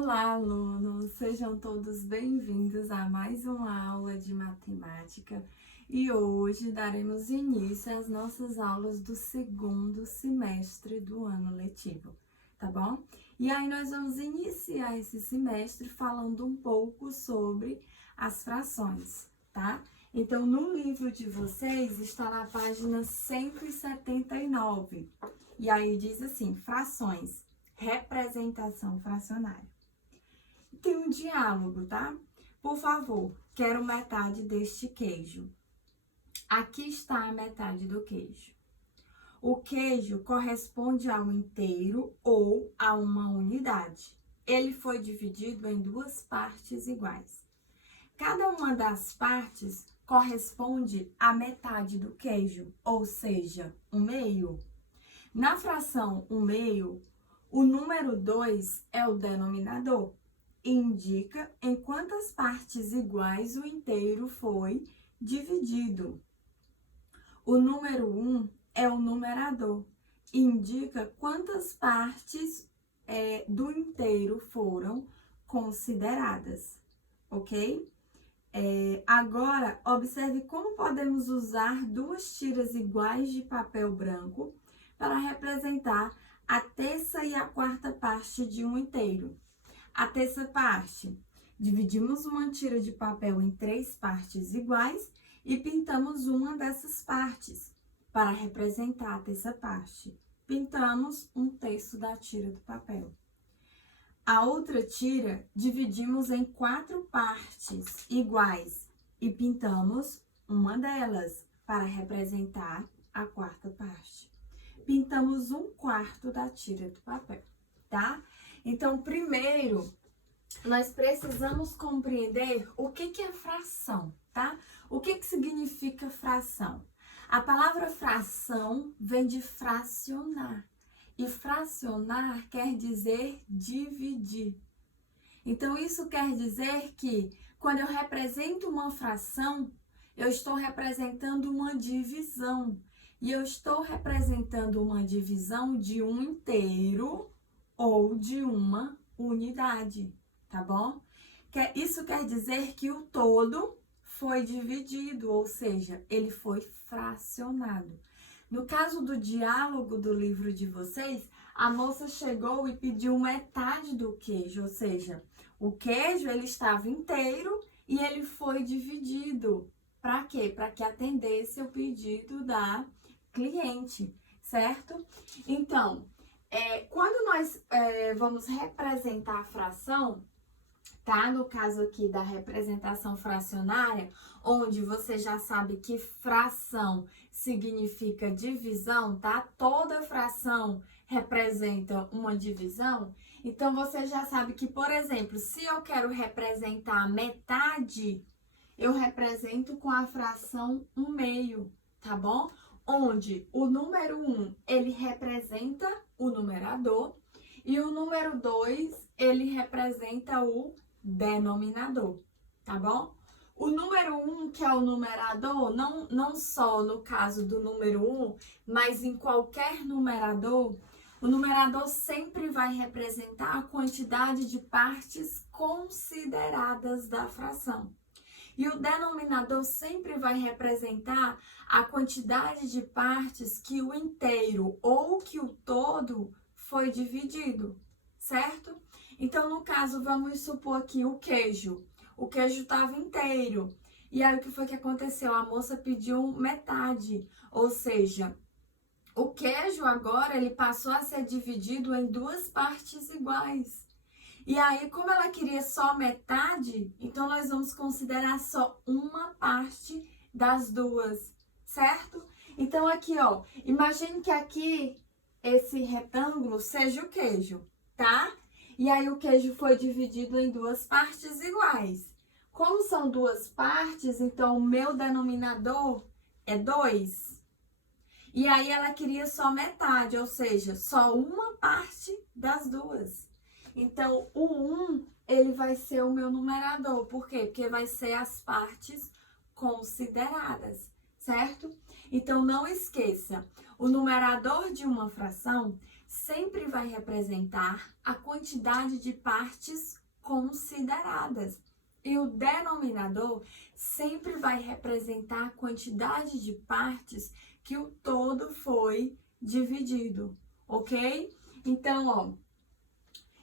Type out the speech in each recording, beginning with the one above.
Olá, alunos! Sejam todos bem-vindos a mais uma aula de matemática e hoje daremos início às nossas aulas do segundo semestre do ano letivo, tá bom? E aí nós vamos iniciar esse semestre falando um pouco sobre as frações, tá? Então, no livro de vocês está na página 179 e aí diz assim, frações. Representação fracionária. Tem um diálogo, tá? Por favor, quero metade deste queijo. Aqui está a metade do queijo. O queijo corresponde a um inteiro ou a uma unidade. Ele foi dividido em duas partes iguais. Cada uma das partes corresponde à metade do queijo, ou seja, 1/2. Na fração 1/2, o número 2 é o denominador e indica em quantas partes iguais o inteiro foi dividido. O número 1 é o numerador e indica quantas partes do inteiro foram consideradas, ok? Agora, observe como podemos usar duas tiras iguais de papel branco para representar a terça e a quarta parte de um inteiro. A terça parte, dividimos uma tira de papel em 3 partes iguais e pintamos uma dessas partes para representar a terça parte. Pintamos 1/3 da tira do papel. A outra tira, dividimos em 4 partes iguais e pintamos uma delas para representar a quarta parte. Pintamos 1/4 da tira do papel, tá? Então, primeiro, nós precisamos compreender o que é fração, tá? O que significa fração? A palavra fração vem de fracionar, e fracionar quer dizer dividir. Então, isso quer dizer que, quando eu represento uma fração, eu estou representando uma divisão. E eu estou representando uma divisão de um inteiro ou de uma unidade, tá bom? Isso quer dizer que o todo foi dividido, ou seja, ele foi fracionado. No caso do diálogo do livro de vocês, a moça chegou e pediu metade do queijo, ou seja, o queijo ele estava inteiro e ele foi dividido. Para quê? Para que atendesse o pedido da cliente, certo? Então, quando nós vamos representar a fração, tá? No caso aqui da representação fracionária, onde você já sabe que fração significa divisão, tá? Toda fração representa uma divisão. Então, você já sabe que, por exemplo, se eu quero representar metade, eu represento com a fração 1/2, tá bom? Onde o número 1, ele representa o numerador e o número 2, ele representa o denominador, tá bom? O número 1, que é o numerador, não só no caso do número 1, mas em qualquer numerador, o numerador sempre vai representar a quantidade de partes consideradas da fração. E o denominador sempre vai representar a quantidade de partes que o inteiro ou que o todo foi dividido, certo? Então, no caso, vamos supor aqui o queijo. O queijo estava inteiro. E aí, o que foi que aconteceu? A moça pediu metade, ou seja, o queijo agora ele passou a ser dividido em 2 partes iguais. E aí, como ela queria só metade, então nós vamos considerar só uma parte das duas, certo? Então, aqui, ó, imagine que aqui esse retângulo seja o queijo, tá? E aí, o queijo foi dividido em 2 partes iguais. Como são 2 partes, então o meu denominador é 2. E aí, ela queria só metade, ou seja, só uma parte das duas. Então, o 1, ele vai ser o meu numerador. Por quê? Porque vai ser as partes consideradas, certo? Então, não esqueça, o numerador de uma fração sempre vai representar a quantidade de partes consideradas. E o denominador sempre vai representar a quantidade de partes que o todo foi dividido, ok? Então, ó,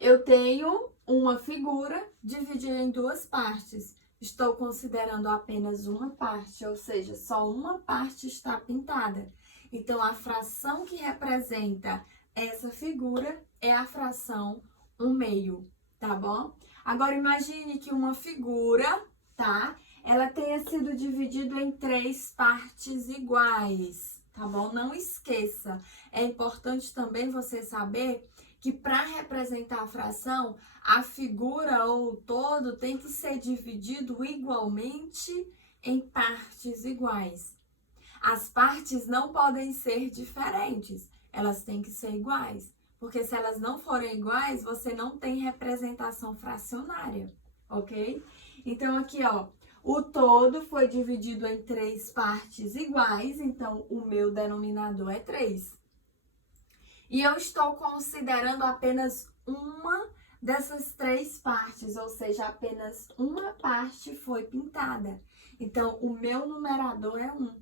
eu tenho uma figura dividida em duas partes. Estou considerando apenas uma parte, ou seja, só uma parte está pintada. Então, a fração que representa essa figura é a fração 1/2, tá bom? Agora, imagine que uma figura, tá? Ela tenha sido dividida em 3 partes iguais, tá bom? Não esqueça, é importante também você saber que para representar a fração, a figura ou o todo tem que ser dividido igualmente em partes iguais. As partes não podem ser diferentes, elas têm que ser iguais. Porque se elas não forem iguais, você não tem representação fracionária, ok? Então, aqui, ó, o todo foi dividido em 3 partes iguais, então o meu denominador é 3. E eu estou considerando apenas uma dessas 3 partes, ou seja, apenas uma parte foi pintada. Então, o meu numerador é 1,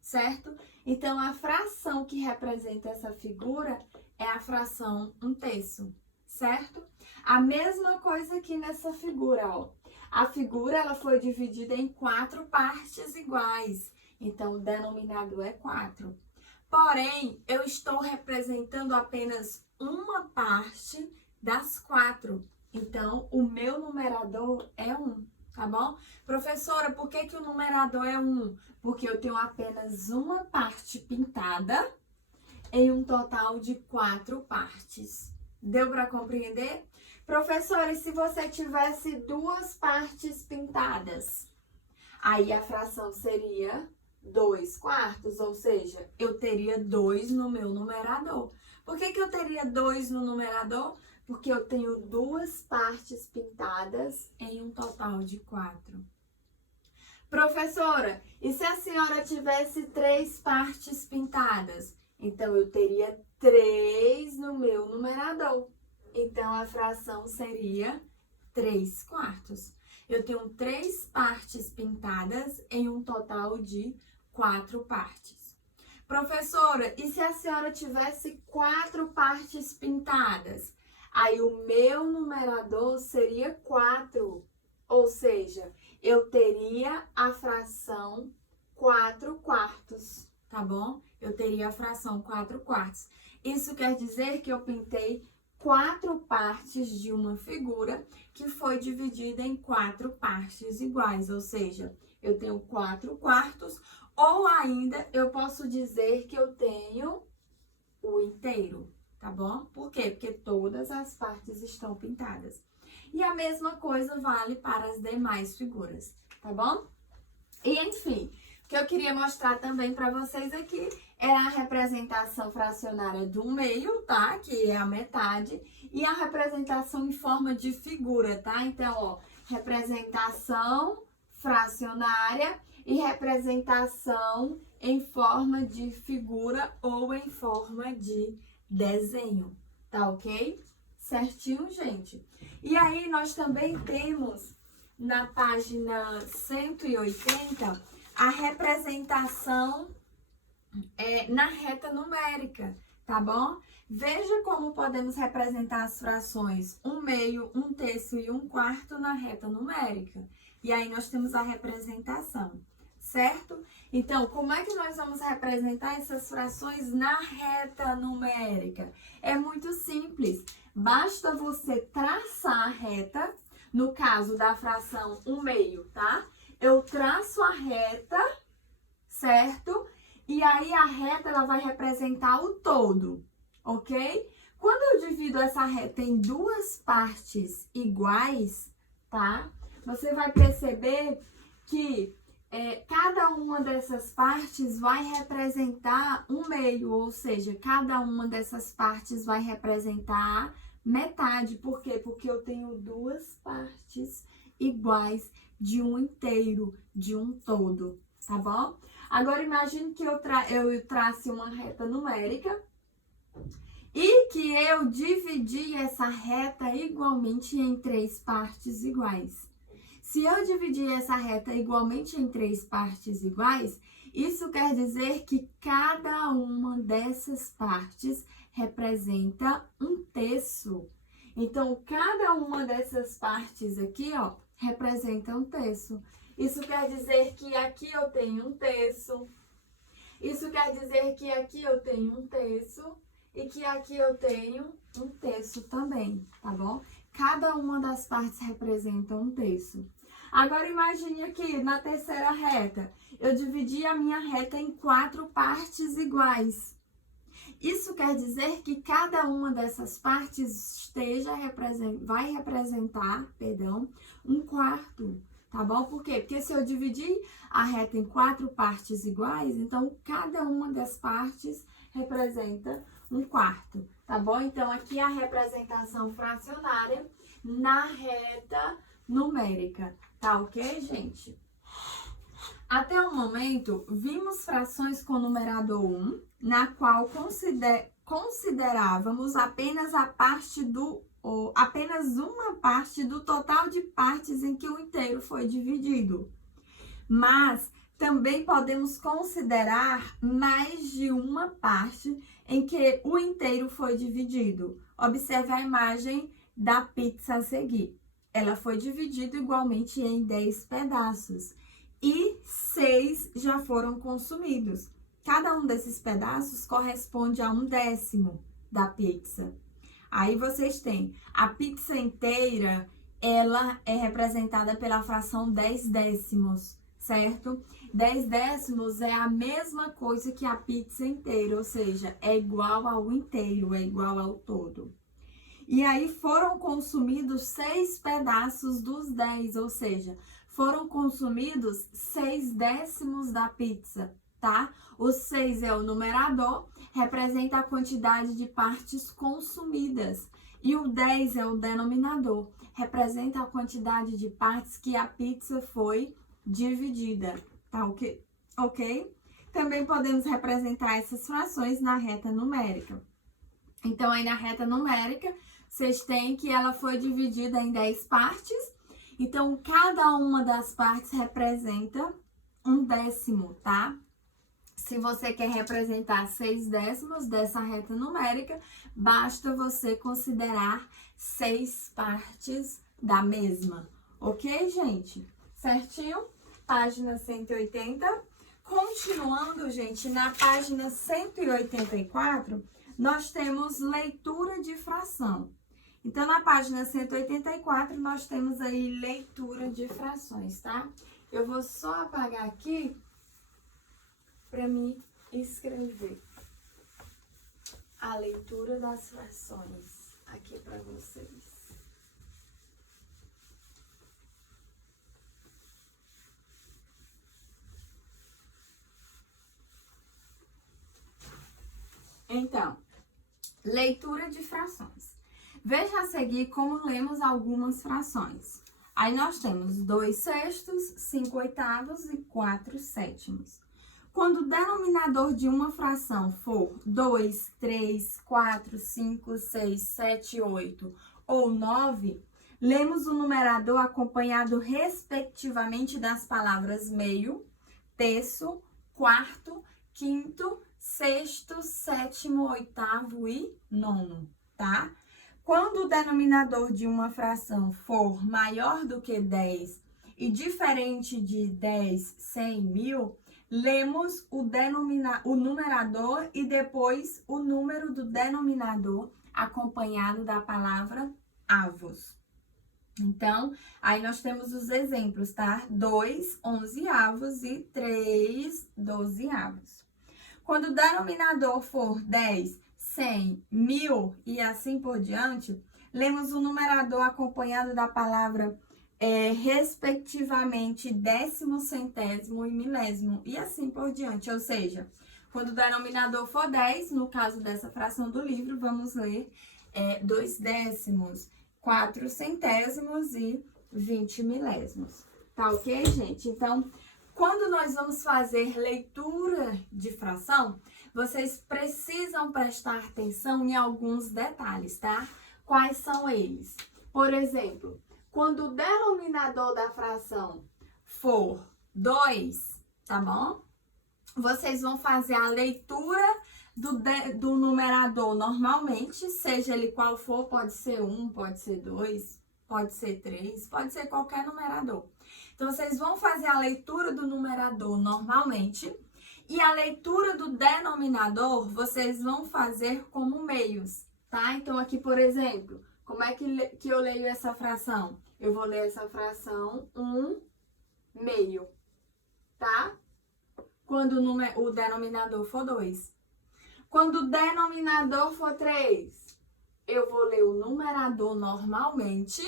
certo? Então, a fração que representa essa figura é a fração 1/3, certo? A mesma coisa aqui nessa figura, ó. A figura, ela foi dividida em 4 partes iguais. Então, o denominador é 4. Porém, eu estou representando apenas uma parte das 4. Então, o meu numerador é 1, tá bom? Professora, por que o numerador é 1? Porque eu tenho apenas uma parte pintada em um total de 4 partes. Deu para compreender? Professora, e se você tivesse 2 partes pintadas? Aí a fração seria 2/4, ou seja, eu teria 2 no meu numerador. Por que eu teria 2 no numerador? Porque eu tenho 2 partes pintadas em um total de 4. Professora, e se a senhora tivesse 3 partes pintadas? Então, eu teria 3 no meu numerador. Então, a fração seria 3/4. Eu tenho 3 partes pintadas em um total de 4 partes. Professora, e se a senhora tivesse 4 partes pintadas? Aí o meu numerador seria 4, ou seja, eu teria a fração 4/4, tá bom? Eu teria a fração 4/4. Isso quer dizer que eu pintei 4 partes de uma figura que foi dividida em 4 partes iguais, ou seja, eu tenho 4/4, ou ainda eu posso dizer que eu tenho o inteiro, tá bom? Por quê? Porque todas as partes estão pintadas. E a mesma coisa vale para as demais figuras, tá bom? E enfim, o que eu queria mostrar também para vocês aqui é a representação fracionária do meio, tá? Que é a metade, e a representação em forma de figura, tá? Então, ó, representação fracionária e representação em forma de figura ou em forma de desenho, tá ok? Certinho, gente? E aí, nós também temos na página 180 a representação na reta numérica, tá bom? Veja como podemos representar as frações 1/2, 1/3 e 1/4 na reta numérica. E aí, nós temos a representação, certo? Então, como é que nós vamos representar essas frações na reta numérica? É muito simples. Basta você traçar a reta, no caso da fração 1/2, tá? Eu traço a reta, certo? E aí, a reta, ela vai representar o todo, ok? Quando eu divido essa reta em 2 partes iguais, tá? Você vai perceber que cada uma dessas partes vai representar 1/2, ou seja, cada uma dessas partes vai representar metade. Por quê? Porque eu tenho 2 partes iguais de um inteiro, de um todo, tá bom? Agora, imagine que eu trace uma reta numérica e que eu dividi essa reta igualmente em 3 partes iguais. Se eu dividir essa reta igualmente em 3 partes iguais, isso quer dizer que cada uma dessas partes representa 1/3. Então, cada uma dessas partes aqui, ó, representa 1/3. Isso quer dizer que aqui eu tenho 1/3. Isso quer dizer que aqui eu tenho 1/3 e que aqui eu tenho 1/3 também, tá bom? Cada uma das partes representa 1/3. Agora imagine aqui na terceira reta, eu dividi a minha reta em 4 partes iguais. Isso quer dizer que cada uma dessas partes vai representar, 1/4, tá bom? Por quê? Porque se eu dividir a reta em 4 partes iguais, então cada uma das partes representa 1/4, tá bom? Então aqui a representação fracionária na reta numérica, tá ok, gente? Até o momento, vimos frações com numerador 1, na qual considerávamos apenas uma parte do total de partes em que o inteiro foi dividido. Mas também podemos considerar mais de uma parte em que o inteiro foi dividido. Observe a imagem da pizza a seguir. Ela foi dividida igualmente em 10 pedaços e 6 já foram consumidos. Cada um desses pedaços corresponde a 1/10 da pizza. Aí vocês têm a pizza inteira, ela é representada pela fração 10/10, certo? 10/10 é a mesma coisa que a pizza inteira, ou seja, é igual ao inteiro, é igual ao todo. E aí foram consumidos 6 pedaços dos 10, ou seja, foram consumidos 6/10 da pizza, tá? O 6 é o numerador, representa a quantidade de partes consumidas. E o 10 é o denominador, representa a quantidade de partes que a pizza foi dividida, tá ok? Também podemos representar essas frações na reta numérica. Então, aí na reta numérica, vocês têm que ela foi dividida em 10 partes. Então, cada uma das partes representa 1/10, tá? Se você quer representar 6/10 dessa reta numérica, basta você considerar 6 partes da mesma. Ok, gente? Certinho? Página 180. Continuando, gente, na página 184, nós temos leitura de fração. Então, na página 184, nós temos aí leitura de frações, tá? Eu vou só apagar aqui para mim escrever a leitura das frações aqui para vocês. Então, leitura de frações. Veja a seguir como lemos algumas frações. Aí nós temos 2/6, 5/8 e 4/7. Quando o denominador de uma fração for 2, 3, 4, 5, 6, 7, 8 ou 9, lemos o numerador acompanhado respectivamente das palavras meio, terço, quarto, quinto, sexto, sétimo, oitavo e nono, tá? Quando o denominador de uma fração for maior do que 10 e diferente de 10, 100, 1000, lemos o numerador e depois o número do denominador acompanhado da palavra avos. Então, aí nós temos os exemplos, tá? 2, 11avos e 3, 12avos. Quando o denominador for 10, 100, 1000 e assim por diante, lemos o numerador acompanhado da palavra respectivamente décimo, centésimo e milésimo, e assim por diante. Ou seja, quando o denominador for 10, no caso dessa fração do livro, vamos ler 2 décimos, 4 centésimos e 20 milésimos. Tá ok, gente? Então, quando nós vamos fazer leitura de fração, vocês precisam prestar atenção em alguns detalhes, tá? Quais são eles? Por exemplo, quando o denominador da fração for 2, tá bom? Vocês vão fazer a leitura do numerador normalmente, seja ele qual for, pode ser 1, pode ser 2, pode ser 3, pode ser qualquer numerador. Então, vocês vão fazer a leitura do numerador normalmente e a leitura do denominador vocês vão fazer como meios, tá? Então, aqui, por exemplo, como é que eu leio essa fração? Eu vou ler essa fração 1 meio, tá? Quando o denominador for 2. Quando o denominador for 3, eu vou ler o numerador normalmente,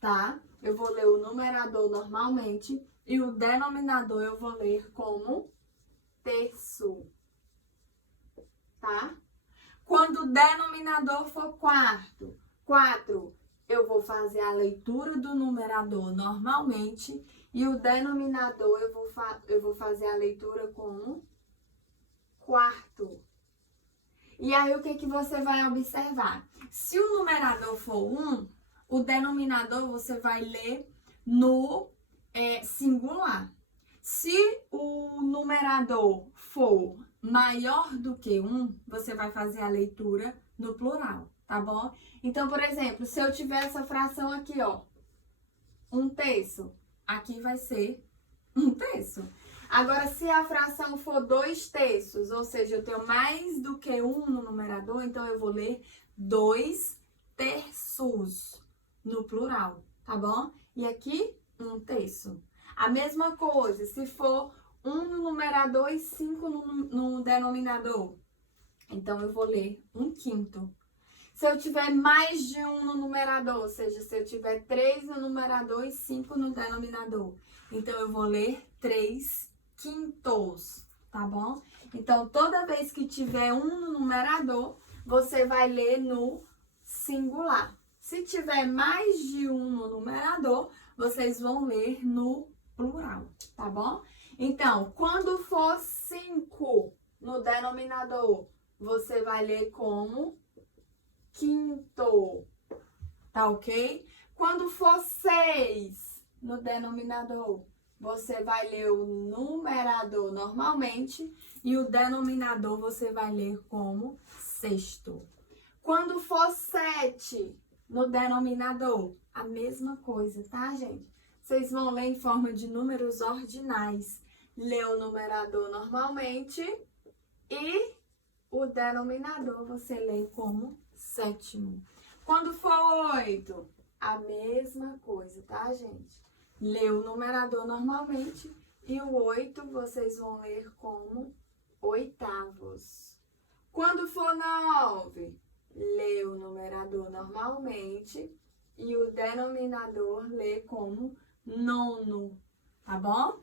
tá? Eu vou ler o numerador normalmente e o denominador eu vou ler como terço, tá? Quando o denominador for 4, eu vou fazer a leitura do numerador normalmente e o denominador eu vou fazer a leitura como quarto. E aí, o que você vai observar? Se o numerador for 1, o denominador você vai ler no singular. Se o numerador for maior do que 1, você vai fazer a leitura no plural, tá bom? Então, por exemplo, se eu tiver essa fração aqui, ó, 1/3, aqui vai ser 1/3. Agora, se a fração for 2/3, ou seja, eu tenho mais do que 1 no numerador, então eu vou ler 2/3 no plural, tá bom? E aqui, 1/3. A mesma coisa, se for 1 no numerador e 5 no denominador, então eu vou ler 1/5. Se eu tiver mais de 1 no numerador, ou seja, se eu tiver 3 no numerador e 5 no denominador, então eu vou ler 3/5, tá bom? Então, toda vez que tiver 1 no numerador, você vai ler no singular. Se tiver mais de 1 no numerador, vocês vão ler no plural, tá bom? Então, quando for 5 no denominador, você vai ler como quinto, tá ok? Quando for 6 no denominador, você vai ler o numerador normalmente e o denominador você vai ler como sexto. Quando for 7 no denominador, a mesma coisa, tá, gente? Vocês vão ler em forma de números ordinais. Lê o numerador normalmente e o denominador você lê como sétimo. Quando for 8, a mesma coisa, tá, gente? Lê o numerador normalmente e o 8 vocês vão ler como oitavos. Quando for 9, lê o numerador normalmente e o denominador lê como nono, tá bom?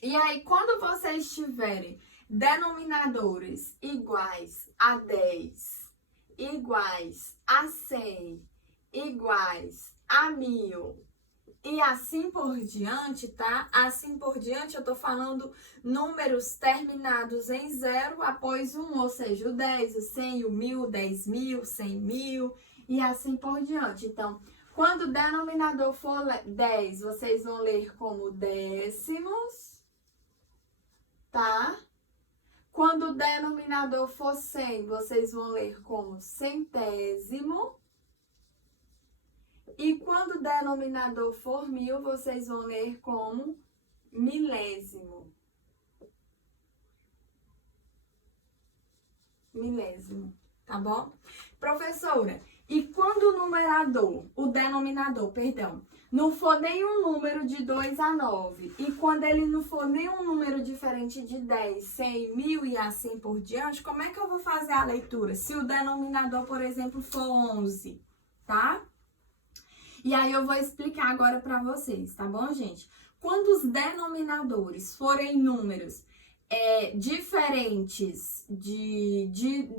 E aí, quando vocês tiverem denominadores iguais a 10, iguais a 100, iguais a 1000 e assim por diante, tá? Assim por diante, eu tô falando números terminados em 0 após 1, ou seja, o 10, o 100, o 1000, o 10.000, 100.000 e assim por diante. Então, quando o denominador for 10, vocês vão ler como décimos, tá? Quando o denominador for 100, vocês vão ler como centésimo. E quando o denominador for 1000, vocês vão ler como milésimo. Milésimo, tá bom? Professora, e quando o numerador, o denominador, perdão, não for nenhum número de 2 a 9, e quando ele não for nenhum número diferente de 10, 100, 1000 e assim por diante, como é que eu vou fazer a leitura? Se o denominador, por exemplo, for 11, tá? E aí eu vou explicar agora para vocês, tá bom, gente? Quando os denominadores forem números diferentes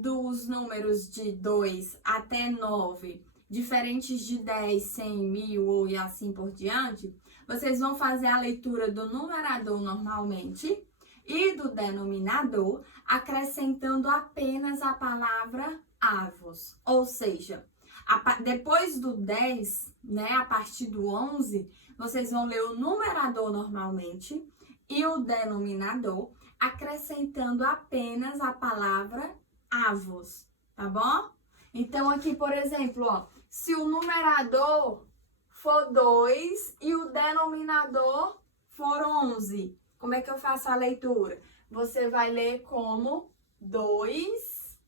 dos números de 2 até 9, diferentes de 10, 100, 1000 e assim por diante, vocês vão fazer a leitura do numerador normalmente e do denominador, acrescentando apenas a palavra avos. Ou seja, depois do 10, né, a partir do 11, vocês vão ler o numerador normalmente e o denominador, acrescentando apenas a palavra avos, tá bom? Então, aqui, por exemplo, ó, se o numerador for 2 e o denominador for 11, como é que eu faço a leitura? Você vai ler como 2,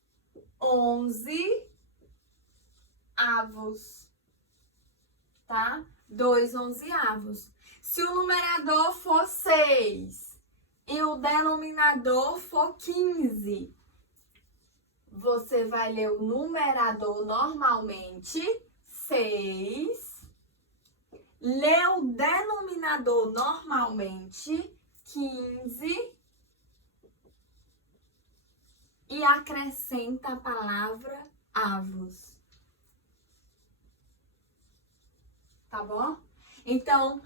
11 avos, tá? 2 onzeavos. Se o numerador for 6 e o denominador for 15, você vai ler o numerador normalmente, 6, lê o denominador normalmente, 15, e acrescenta a palavra avos. Tá bom? Então,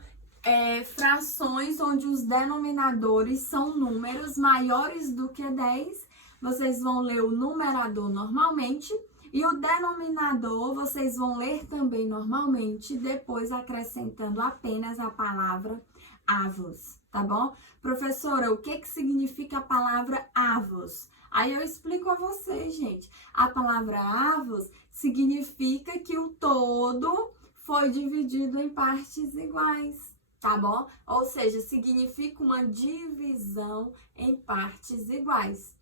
frações onde os denominadores são números maiores do que 10, vocês vão ler o numerador normalmente e o denominador vocês vão ler também normalmente, depois acrescentando apenas a palavra avos, tá bom? Professora, o que significa a palavra avos? Aí eu explico a vocês, gente. A palavra avos significa que o todo foi dividido em partes iguais, tá bom? Ou seja, significa uma divisão em partes iguais.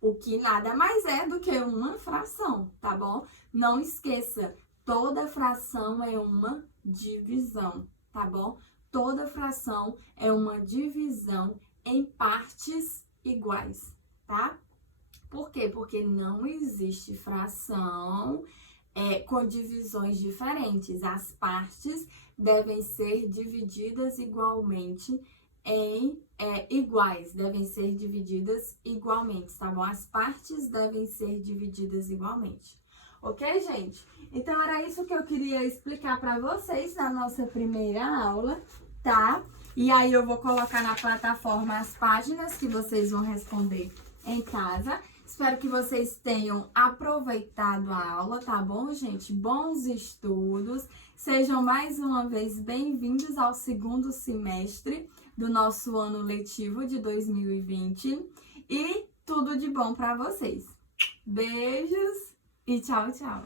O que nada mais é do que uma fração, tá bom? Não esqueça, toda fração é uma divisão, tá bom? Toda fração é uma divisão em partes iguais, tá? Por quê? Porque não existe fração com divisões diferentes. As partes devem ser divididas igualmente iguais, devem ser divididas igualmente, tá bom? As partes devem ser divididas igualmente. Ok, gente? Então, era isso que eu queria explicar para vocês na nossa primeira aula, tá? E aí, eu vou colocar na plataforma as páginas que vocês vão responder em casa. Espero que vocês tenham aproveitado a aula, tá bom, gente? Bons estudos. Sejam mais uma vez bem-vindos ao segundo semestre do nosso ano letivo de 2020. E tudo de bom para vocês. Beijos e tchau, tchau.